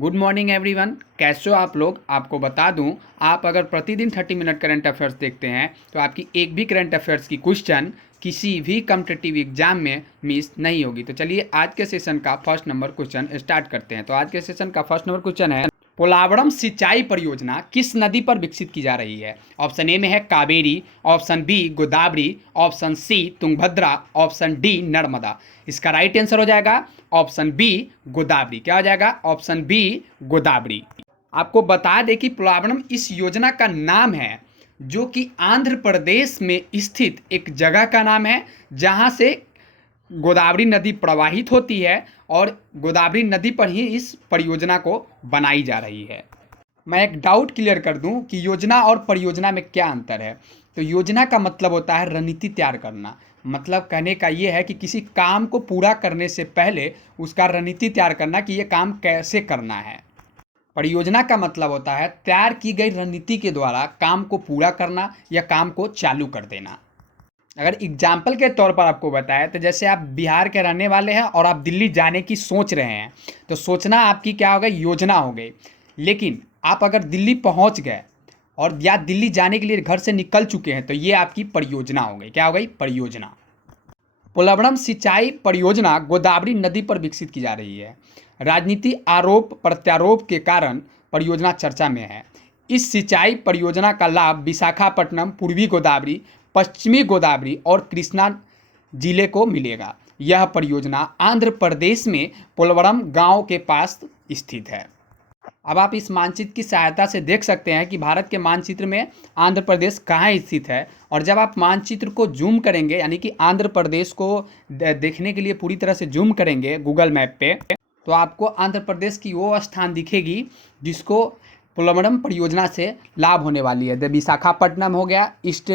Good morning everyone. कैसे हो आप लोग? आपको बता दूं, आप अगर प्रतिदिन 30 मिनट करंट अफेयर्स देखते हैं तो आपकी एक भी करंट अफेयर्स की क्वेश्चन किसी भी कॉम्पिटिटिव एग्जाम में मिस नहीं होगी। तो चलिए आज के सेशन का फर्स्ट नंबर क्वेश्चन स्टार्ट करते हैं। तो आज के सेशन का फर्स्ट नंबर क्वेश्चन है, पोलावरम सिंचाई परियोजना किस नदी पर विकसित की जा रही है? ऑप्शन ए में है Kaveri, option B Godavari, option C Tungabhadra, option D Narmada. इसका राइट आंसर हो जाएगा ऑप्शन बी गोदावरी। क्या हो जाएगा? Option B Godavari. आपको बता दें कि पोलावरम इस योजना का नाम है जो कि आंध्र प्रदेश में स्थित एक जगह का नाम है जहां से गोदावरी नदी प्रवाहित होती है और गोदावरी नदी पर ही इस परियोजना को बनाई जा रही है। मैं एक डाउट क्लियर कर दूं कि योजना और परियोजना में क्या अंतर है। तो योजना का मतलब होता है रणनीति तैयार करना। मतलब कहने का ये है कि किसी काम को पूरा करने से पहले उसका रणनीति तैयार करना कि ये काम कैसे करना है। परियोजना का मतलब होता है तैयार की गई रणनीति के द्वारा काम को पूरा करना या काम को चालू कर देना। अगर एग्जाम्पल के तौर पर आपको बताया तो जैसे आप बिहार के रहने वाले हैं और आप दिल्ली जाने की सोच रहे हैं तो सोचना आपकी क्या हो गई? योजना हो गई। लेकिन आप अगर दिल्ली पहुंच गए और या दिल्ली जाने के लिए घर से निकल चुके हैं तो ये आपकी परियोजना हो गई। क्या हो गई? परियोजना। पोलावरम सिंचाई परियोजना गोदावरी नदी पर विकसित की जा रही है। राजनीति आरोप प्रत्यारोप के कारण परियोजना चर्चा में है। इस सिंचाई परियोजना का लाभ विशाखापट्टनम, पूर्वी गोदावरी, पश्चिमी गोदावरी और कृष्णा जिले को मिलेगा। यह परियोजना आंध्र प्रदेश में पोलवरम गांव के पास स्थित है। अब आप इस मानचित्र की सहायता से देख सकते हैं कि भारत के मानचित्र में आंध्र प्रदेश कहाँ स्थित है। और जब आप मानचित्र को जूम करेंगे यानी कि आंध्र प्रदेश को देखने के लिए पूरी तरह से जूम करेंगे गूगल मैप पे तो आपको आंध्र प्रदेश की वो स्थान दिखेगी जिसको पोलावरम परियोजना से लाभ होने वाली है। विशाखापट्टनम हो गया, ईस्ट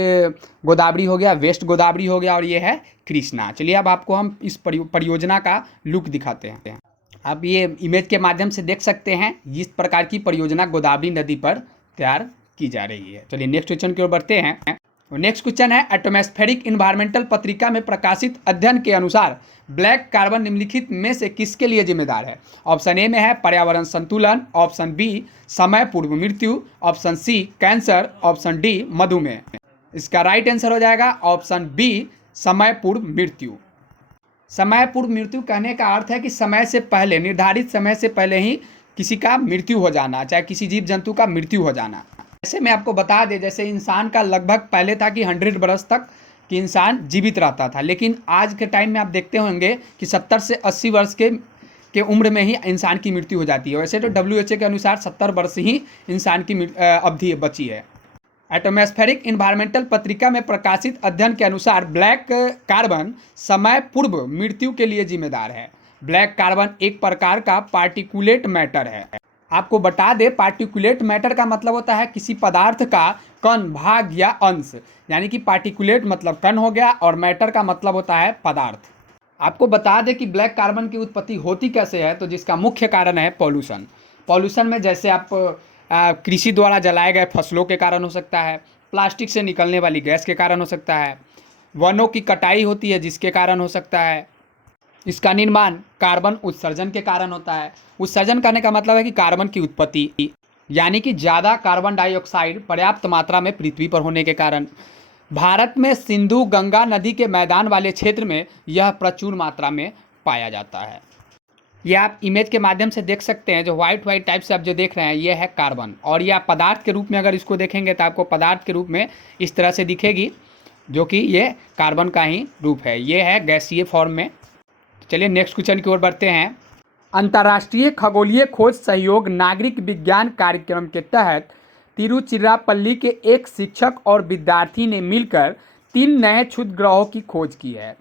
गोदावरी हो गया, वेस्ट गोदावरी हो गया और ये है कृष्णा। चलिए अब आपको हम इस परियोजना का लुक दिखाते हैं। आप ये इमेज के माध्यम से देख सकते हैं जिस प्रकार की परियोजना गोदावरी नदी पर तैयार की जा रही है। चलिए नेक्स्ट क्वेश्चन की ओर बढ़ते हैं। नेक्स्ट क्वेश्चन है, एटमॉस्फेरिक इन्वायरमेंटल पत्रिका में प्रकाशित अध्ययन के अनुसार ब्लैक कार्बन निम्नलिखित में से किसके लिए जिम्मेदार है? ऑप्शन ए में है पर्यावरण संतुलन, ऑप्शन बी समय पूर्व मृत्यु, option C cancer, option D मधुमेह। इसका राइट आंसर हो जाएगा ऑप्शन बी समय पूर्व मृत्यु। समय पूर्व मृत्यु कहने का अर्थ है कि समय से पहले, निर्धारित समय से पहले ही किसी का मृत्यु हो जाना, चाहे किसी जीव जंतु का मृत्यु हो जाना। जैसे मैं आपको बता दें, जैसे इंसान का लगभग पहले था कि 100 बरस तक कि इंसान जीवित रहता था, लेकिन आज के टाइम में आप देखते होंगे कि 70 से 80 वर्ष के उम्र में ही इंसान की मृत्यु हो जाती है। वैसे तो WHO के अनुसार 70 वर्ष ही इंसान की अवधि बची है। एटमॉस्फेरिक इन्वायरमेंटल पत्रिका में प्रकाशित अध्ययन के अनुसार ब्लैक कार्बन समय पूर्व मृत्यु के लिए जिम्मेदार है। ब्लैक कार्बन एक प्रकार का पार्टिकुलेट मैटर है। आपको बता दें, पार्टिकुलेट मैटर का मतलब होता है किसी पदार्थ का कण, भाग या अंश। यानी कि पार्टिकुलेट मतलब कण हो गया और मैटर का मतलब होता है पदार्थ। आपको बता दें कि ब्लैक कार्बन की उत्पत्ति होती कैसे है, तो जिसका मुख्य कारण है पॉल्यूशन। पॉल्यूशन में जैसे आप कृषि द्वारा जलाए गए फसलों के कारण हो सकता है, प्लास्टिक से निकलने वाली गैस के कारण हो सकता है, वनों की कटाई होती है जिसके कारण हो सकता है, इसका निर्माण कार्बन उत्सर्जन के कारण होता है। उत्सर्जन करने का मतलब है कि कार्बन की उत्पत्ति, यानी कि ज़्यादा कार्बन डाइऑक्साइड पर्याप्त मात्रा में पृथ्वी पर होने के कारण। भारत में सिंधु गंगा नदी के मैदान वाले क्षेत्र में यह प्रचुर मात्रा में पाया जाता है। यह आप इमेज के माध्यम से देख सकते हैं, जो वाइट टाइप से आप जो देख रहे हैं ये है कार्बन, और यह पदार्थ के रूप में अगर इसको देखेंगे तो आपको पदार्थ के रूप में इस तरह से दिखेगी, जो कि ये कार्बन का ही रूप है। ये है गैसीय फॉर्म में। चलिए नेक्स्ट क्वेश्चन की ओर बढ़ते हैं। अंतर्राष्ट्रीय खगोलीय खोज सहयोग नागरिक विज्ञान कार्यक्रम के तहत तिरुचिरापल्ली के एक शिक्षक और विद्यार्थी ने मिलकर 3 नए क्षुद्र ग्रहों की खोज की है।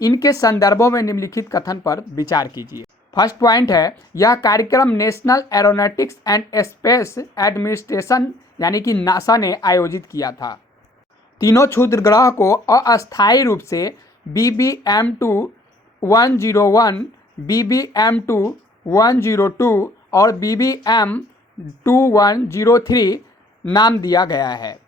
इनके संदर्भों में निम्नलिखित कथन पर विचार कीजिए। फर्स्ट पॉइंट है, यह कार्यक्रम national aeronautics and space administration यानी कि नासा ने आयोजित किया था। तीनों क्षुद्र ग्रह को अस्थायी रूप से BBM2101, BBM2102 और BBM2103 नाम दिया गया है।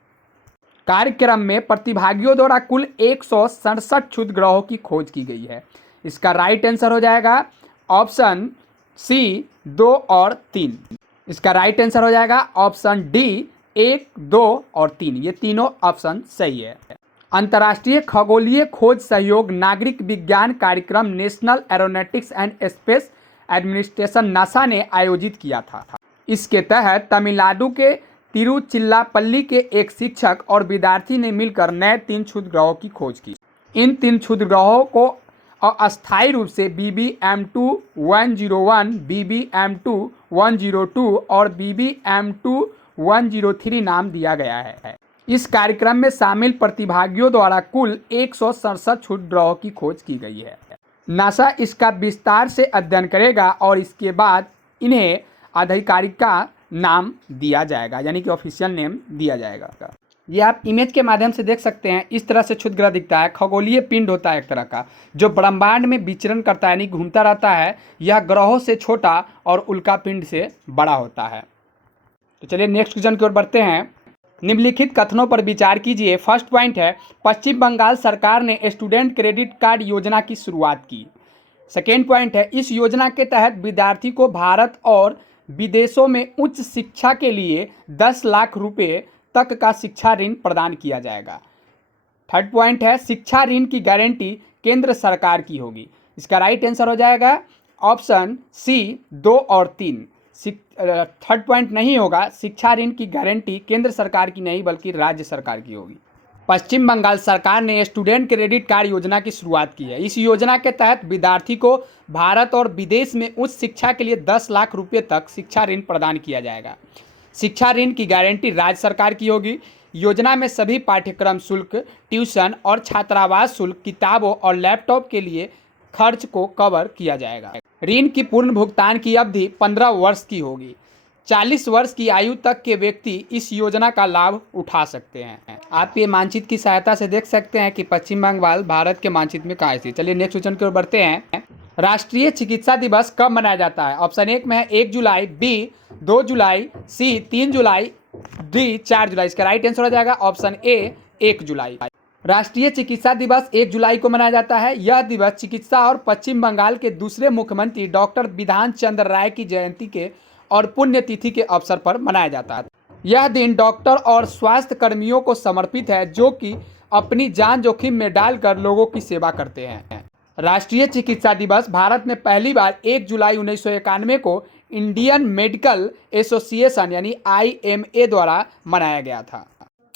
कार्यक्रम में प्रतिभागियों द्वारा कुल 167 क्षुद्र ग्रहों की खोज की गई है। इसका राइट आंसर हो जाएगा ऑप्शन सी 2 और 3। इसका राइट आंसर हो जाएगा ऑप्शन डी 1, 2 और 3। ये तीनों ऑप्शन सही है। अंतर्राष्ट्रीय खगोलीय खोज सहयोग नागरिक विज्ञान कार्यक्रम national aeronautics and space administration NASA ने आयोजित किया था। इसके तहत तमिलनाडु के तिरुचिल्लापल्ली के एक शिक्षक और विद्यार्थी ने मिलकर नए 3 क्षुद्र ग्रहों की खोज की। इन 3 क्षुद्र ग्रहों को अस्थायी रूप से BBM2101, BBM2102 और BBM2103 नाम दिया गया है। इस कार्यक्रम में शामिल प्रतिभागियों द्वारा कुल 167 क्षुद्र ग्रहों की खोज की गई है। नासा इसका विस्तार से अध्ययन करेगा और इसके बाद इन्हें आधिकारिक का नाम दिया जाएगा, यानी कि ऑफिशियल नेम दिया जाएगा। ये आप इमेज के माध्यम से देख सकते हैं। इस तरह से क्षुद्र ग्रह दिखता है। खगोलीय पिंड होता है एक तरह का, जो ब्रह्मांड में विचरण करता है, यानी घूमता रहता है। यह ग्रहों से छोटा और उल्का पिंड से बड़ा होता है। तो चलिए नेक्स्ट क्वेश्चन की ओर बढ़ते हैं। निम्नलिखित कथनों पर विचार कीजिए। फर्स्ट पॉइंट है, पश्चिम बंगाल सरकार ने स्टूडेंट क्रेडिट कार्ड योजना की शुरुआत की। सेकेंड पॉइंट है, इस योजना के तहत विद्यार्थी को भारत और विदेशों में उच्च शिक्षा के लिए 10 लाख रुपए तक का शिक्षा ऋण प्रदान किया जाएगा। थर्ड पॉइंट है, शिक्षा ऋण की गारंटी केंद्र सरकार की होगी। इसका राइट आंसर हो जाएगा ऑप्शन सी 2 और 3। थर्ड पॉइंट नहीं होगा। शिक्षा ऋण की गारंटी केंद्र सरकार की नहीं बल्कि राज्य सरकार की होगी। पश्चिम बंगाल सरकार ने स्टूडेंट क्रेडिट कार्ड योजना की शुरुआत की है। इस योजना के तहत विद्यार्थी को भारत और विदेश में उच्च शिक्षा के लिए 10 लाख रुपए तक शिक्षा ऋण प्रदान किया जाएगा। शिक्षा ऋण की गारंटी राज्य सरकार की होगी। योजना में सभी पाठ्यक्रम शुल्क, ट्यूशन और छात्रावास शुल्क, किताबों और लैपटॉप के लिए खर्च को कवर किया जाएगा। ऋण की पूर्ण भुगतान की अवधि 15 वर्ष की होगी। 40 वर्ष की आयु तक के व्यक्ति इस योजना का लाभ उठा सकते हैं। आप ये मानचित्र की सहायता से देख सकते हैं कि पश्चिम बंगाल भारत के मानचित्र में कहाँ स्थित। चलिए नेक्स्ट क्वेश्चन की ओर बढ़ते हैं। राष्ट्रीय चिकित्सा दिवस कब मनाया जाता है? ऑप्शन 1 में है 1 जुलाई, बी 2 जुलाई, सी 3 जुलाई, डी 4 जुलाई। इसका राइट आंसर हो जाएगा ऑप्शन ए 1 जुलाई। राष्ट्रीय चिकित्सा दिवस 1 जुलाई को मनाया जाता है। यह दिवस चिकित्सा और पश्चिम बंगाल के दूसरे मुख्यमंत्री डॉक्टर बिधान चंद्र राय की जयंती के और पुण्यतिथि के अवसर पर मनाया जाता है। यह दिन डॉक्टर और स्वास्थ्य कर्मियों को समर्पित है, जो कि अपनी जान जोखिम में डालकर लोगों की सेवा करते हैं। राष्ट्रीय चिकित्सा दिवस भारत में पहली बार 1 जुलाई 1991 को इंडियन मेडिकल एसोसिएशन यानी IMA द्वारा मनाया गया था।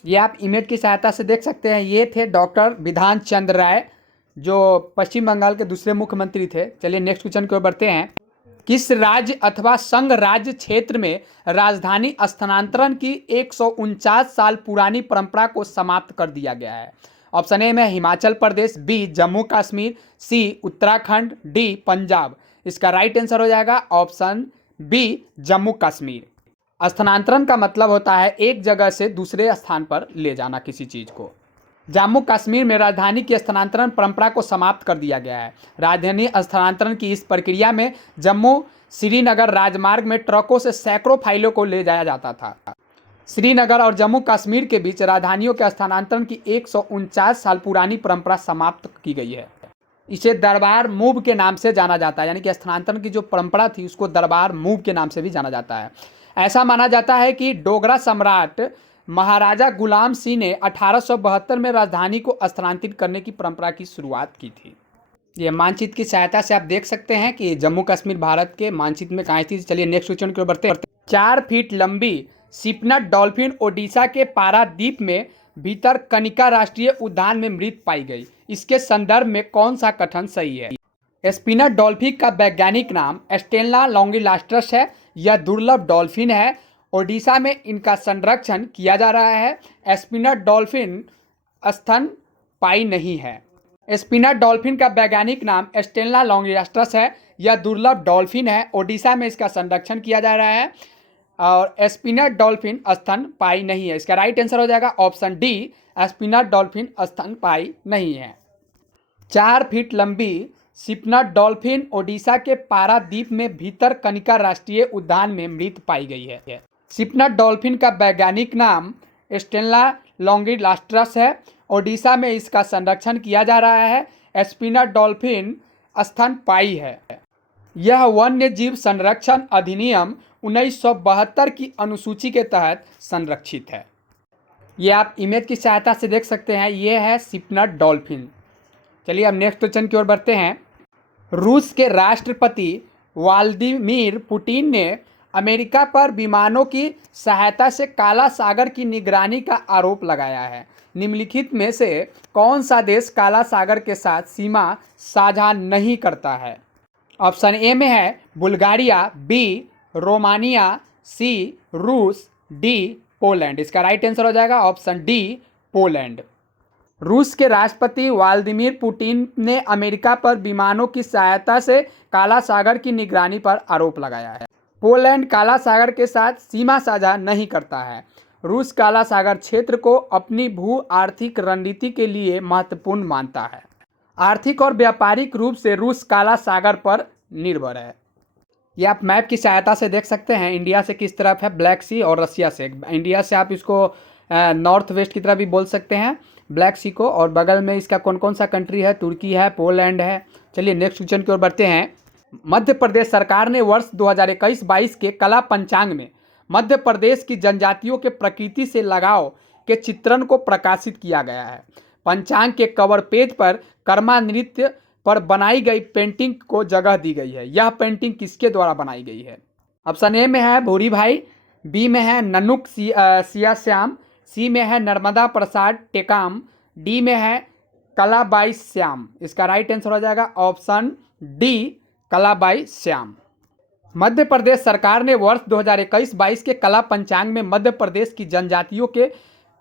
ये आप इमेज की सहायता से देख सकते हैं। ये थे डॉक्टर बिधान चंद्र राय, जो पश्चिम बंगाल के दूसरे मुख्यमंत्री थे। चलिए नेक्स्ट क्वेश्चन की ओर बढ़ते हैं। किस राज्य अथवा संघ राज्य क्षेत्र में राजधानी स्थानांतरण की 149 साल पुरानी परंपरा को समाप्त कर दिया गया है? ऑप्शन ए में हिमाचल प्रदेश, बी जम्मू कश्मीर, सी उत्तराखंड, डी पंजाब। इसका राइट आंसर हो जाएगा ऑप्शन बी जम्मू कश्मीर। स्थानांतरण का मतलब होता है एक जगह से दूसरे स्थान पर ले जाना किसी चीज़ को। जम्मू कश्मीर में राजधानी की स्थानांतरण परंपरा को समाप्त कर दिया गया है। राजधानी स्थानांतरण की इस प्रक्रिया में जम्मू श्रीनगर राजमार्ग में ट्रकों से सैकड़ों फाइलों को ले जाया जाता था। श्रीनगर और जम्मू कश्मीर के बीच राजधानियों के स्थानांतरण की 149 साल पुरानी परंपरा समाप्त की गई है। इसे दरबार मूव के नाम से जाना जाता है, यानी कि स्थानांतरण की जो परंपरा थी उसको दरबार मूव के नाम से भी जाना जाता है। ऐसा माना जाता है कि डोगरा सम्राट महाराजा गुलाम सिंह ने 1872 में राजधानी को स्थानांतरित करने की परंपरा की शुरुआत की थी। ये मानचित्र की सहायता से आप देख सकते हैं कि जम्मू कश्मीर भारत के मानचित्र में कहाँ स्थित। चलिए नेक्स्ट क्वेश्चन की ओर बढ़ते हैं। 4 फीट लंबी सिपना डॉल्फिन ओडिशा के पारादीप में भीतर कनिका राष्ट्रीय उद्यान में मृत पाई गई। इसके संदर्भ में कौन सा कथन सही है? स्पिनर डॉल्फिन का वैज्ञानिक नाम स्टेला लॉन्गिलास्ट्रस है। यह दुर्लभ डॉल्फिन है। ओडिशा में इनका संरक्षण किया जा रहा है। स्पिनर डॉल्फिन स्तनपायी नहीं है। स्पिनर डॉल्फिन का वैज्ञानिक नाम स्टेला लॉन्गिलास्ट्रस है। यह दुर्लभ डॉल्फिन है। ओडिशा में इसका संरक्षण किया जा रहा है और स्पिनर डॉल्फिन स्तनपायी नहीं है। इसका राइट आंसर हो जाएगा ऑप्शन डी स्पिनर डॉल्फिन स्तनपायी नहीं है। 4 फीट लंबी सिपना डॉल्फिन ओडिशा के पारादीप में भीतर कनिका राष्ट्रीय उद्यान में मृत पाई गई है। सिपना डॉल्फिन का वैज्ञानिक नाम स्टेला लॉन्गिलास्ट्रस है। ओडिशा में इसका संरक्षण किया जा रहा है। स्पिनर डॉल्फिन स्तनपायी है। यह वन्य जीव संरक्षण अधिनियम 1972 की अनुसूची के तहत संरक्षित है। ये आप इमेज की सहायता से देख सकते हैं, ये है सिपनट डॉल्फिन। चलिए अब नेक्स्ट क्वेश्चन की ओर बढ़ते हैं। रूस के राष्ट्रपति व्लादिमीर पुतिन ने अमेरिका पर विमानों की सहायता से काला सागर की निगरानी का आरोप लगाया है। निम्नलिखित में से कौन सा देश काला सागर के साथ सीमा साझा नहीं करता है? ऑप्शन ए में है बुल्गारिया, बी रोमानिया, सी रूस, डी पोलैंड। इसका राइट आंसर हो जाएगा ऑप्शन डी पोलैंड। रूस के राष्ट्रपति व्लादिमीर पुतिन ने अमेरिका पर विमानों की सहायता से काला सागर की निगरानी पर आरोप लगाया है। पोलैंड काला सागर के साथ सीमा साझा नहीं करता है। रूस काला सागर क्षेत्र को अपनी भू आर्थिक रणनीति के लिए महत्वपूर्ण मानता है। आर्थिक और व्यापारिक रूप से रूस काला सागर पर निर्भर है। ये आप मैप की सहायता से देख सकते हैं, इंडिया से किस तरफ है ब्लैक सी और रसिया से। इंडिया से आप इसको नॉर्थ वेस्ट की तरफ भी बोल सकते हैं ब्लैक सी को, और बगल में इसका कौन कौन सा कंट्री है? तुर्की है, पोलैंड है। चलिए नेक्स्ट क्वेश्चन की ओर बढ़ते हैं। मध्य प्रदेश सरकार ने वर्ष 2021-22 के कला पंचांग में मध्य प्रदेश की जनजातियों के प्रकृति से लगाव के चित्रण को प्रकाशित किया गया है। पंचांग के कवर पेज पर कर्मा नृत्य पर बनाई गई पेंटिंग को जगह दी गई है। यह पेंटिंग किसके द्वारा बनाई गई है? ऑप्शन ए में है भूरी भाई, बी में है ननुक सिया श्याम, सी में है नर्मदा प्रसाद टेकाम, डी में है कलाबाई श्याम। इसका राइट आंसर हो जाएगा ऑप्शन डी कलाबाई श्याम। मध्य प्रदेश सरकार ने वर्ष 2021-22 के कला पंचांग में मध्य प्रदेश की जनजातियों के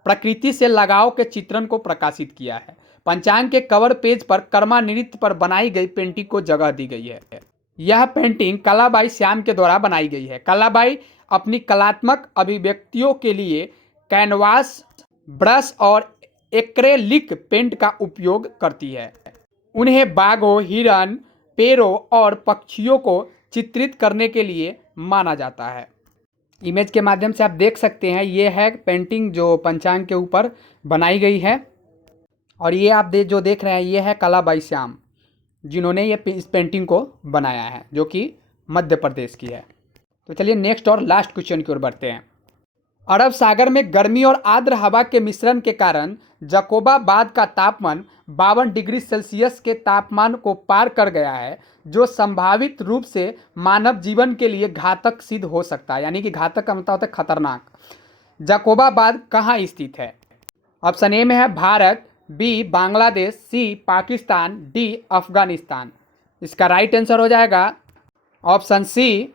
प्रकृति से लगाव के चित्रण को प्रकाशित किया है। पंचांग के कवर पेज पर कर्मा नृत्य पर बनाई गई पेंटिंग को जगह दी गई है। यह पेंटिंग कलाबाई श्याम के द्वारा बनाई गई है। कलाबाई अपनी कलात्मक अभिव्यक्तियों के लिए कैनवास, ब्रश और एक्रेलिक पेंट का उपयोग करती है। उन्हें बाघों, हिरन, पेड़ों और पक्षियों को चित्रित करने के लिए माना जाता है। इमेज के माध्यम से आप देख सकते हैं, ये है पेंटिंग जो पंचांग के ऊपर बनाई गई है। और ये आप जो देख रहे हैं, ये है कलाबाई श्याम जिन्होंने इस पेंटिंग को बनाया है, जो कि मध्य प्रदेश की है। तो चलिए नेक्स्ट और लास्ट क्वेश्चन की ओर बढ़ते हैं। अरब सागर में गर्मी और आर्द्र हवा के मिश्रण के कारण जकोबाबाद का तापमान 52 डिग्री सेल्सियस के तापमान को पार कर गया है, जो संभावित रूप से मानव जीवन के लिए घातक सिद्ध हो सकता है। यानी कि घातक का मतलब होता है खतरनाक। जकोबाबाद कहाँ स्थित है? ऑप्शन ए में है भारत, बी बांग्लादेश, सी पाकिस्तान, डी अफगानिस्तान। इसका राइट आंसर हो जाएगा ऑप्शन सी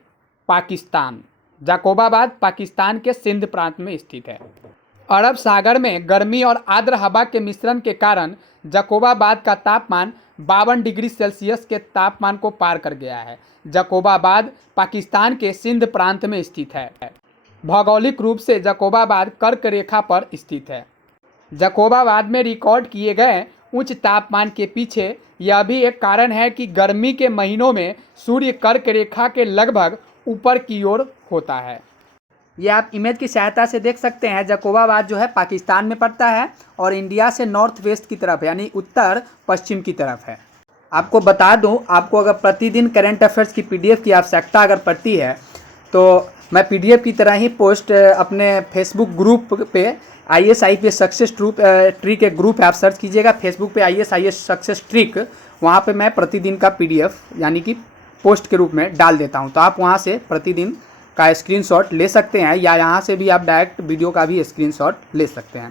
पाकिस्तान। जाकोबाबाद पाकिस्तान के सिंध प्रांत में स्थित है। अरब सागर में गर्मी और आर्द्र हवा के मिश्रण के कारण जाकोबाबाद का तापमान 52 डिग्री सेल्सियस के तापमान को पार कर गया है। जाकोबाबाद पाकिस्तान के सिंध प्रांत में स्थित है। भौगोलिक रूप से जाकोबाबाद कर्क रेखा पर स्थित है। जाकोबाबाद में रिकॉर्ड किए गए उच्च तापमान के पीछे यह भी एक कारण है कि गर्मी के महीनों में सूर्य कर्क रेखा के लगभग ऊपर की ओर होता है। ये आप इमेज की सहायता से देख सकते हैं। जाकोबाबाद जो है पाकिस्तान में पड़ता है और इंडिया से नॉर्थ वेस्ट की तरफ यानी उत्तर पश्चिम की तरफ है। आपको बता दूं, आपको अगर प्रतिदिन करंट अफेयर्स की पीडीएफ की आवश्यकता अगर पड़ती है तो मैं पीडीएफ की तरह ही पोस्ट अपने फेसबुक ग्रुप पे IAS IPS सक्सेस ट्रिक के ग्रुप है, आप सर्च कीजिएगा फेसबुक पे IAS IPS सक्सेस ट्रिक। वहाँ पे मैं प्रतिदिन का PDF यानी कि पोस्ट के रूप में डाल देता हूँ, तो आप वहाँ से प्रतिदिन का स्क्रीनशॉट ले सकते हैं या यहाँ से भी आप डायरेक्ट वीडियो का भी स्क्रीनशॉट ले सकते हैं।